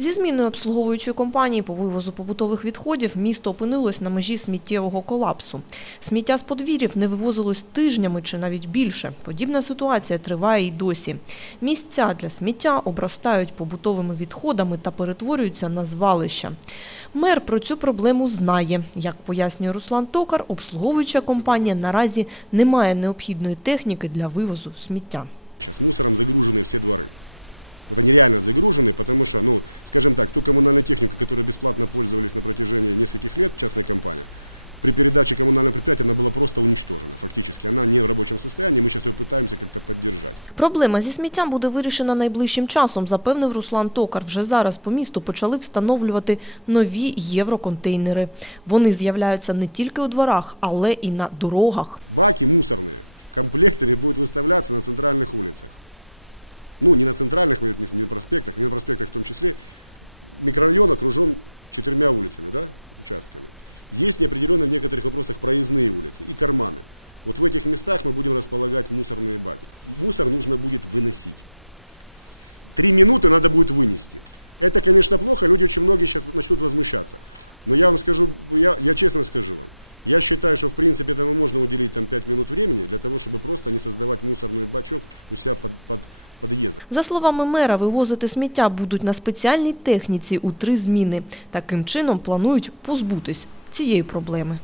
Зі зміною обслуговуючої компанії по вивозу побутових відходів місто опинилось на межі сміттєвого колапсу. Сміття з подвір'їв не вивозилось тижнями чи навіть більше. Подібна ситуація триває й досі. Місця для сміття обростають побутовими відходами та перетворюються на звалища. Мер про цю проблему знає. Як пояснює Руслан Токар, обслуговуюча компанія наразі не має необхідної техніки для вивозу сміття. Сейчас мусором загружены все дворы. Вот они реально загружены, потому что, ну, скажем так, ту коммунальную технику, которой бесплатно пользовались на протяжении нескольких лет, частная компания, при передаче коммунального предприятия она была просто уничтожена фактически. Она не в рабочем состоянии, мы сейчас ее пытаемся как-то поддержать. Проблема зі сміттям буде вирішена найближчим часом, запевнив Руслан Токар. Вже зараз по місту почали встановлювати нові євроконтейнери. Вони з'являються не тільки у дворах, але і на дорогах. Баки мусорные комплектами будут выставляться на центральных улицах. Ну, не на центральных, не на проспектах, не на проспектах в том числе. Микрорайон окружен четырьмя улицами, да, участками. Есть неопределенные в некоторых вопросах проездные улицы и карманы. Вот в этих местах мы будем располагать мусорные баки. Мусор нужно будет выносить. Три минуты надо будет вынести. Это, конечно, плохо, люди очень многие сейчас начнут возмущаться. Но я вам скажу, я, я честно скажу вам, я считаю, что в принципе этому можно уделить там 5 минут времени для того, чтобы просто не создавать мусорный бачок у себя под, под подъездом. За словами мера, вивозити сміття будуть на спеціальній техніці у три зміни. Таким чином планують позбутись цієї проблеми.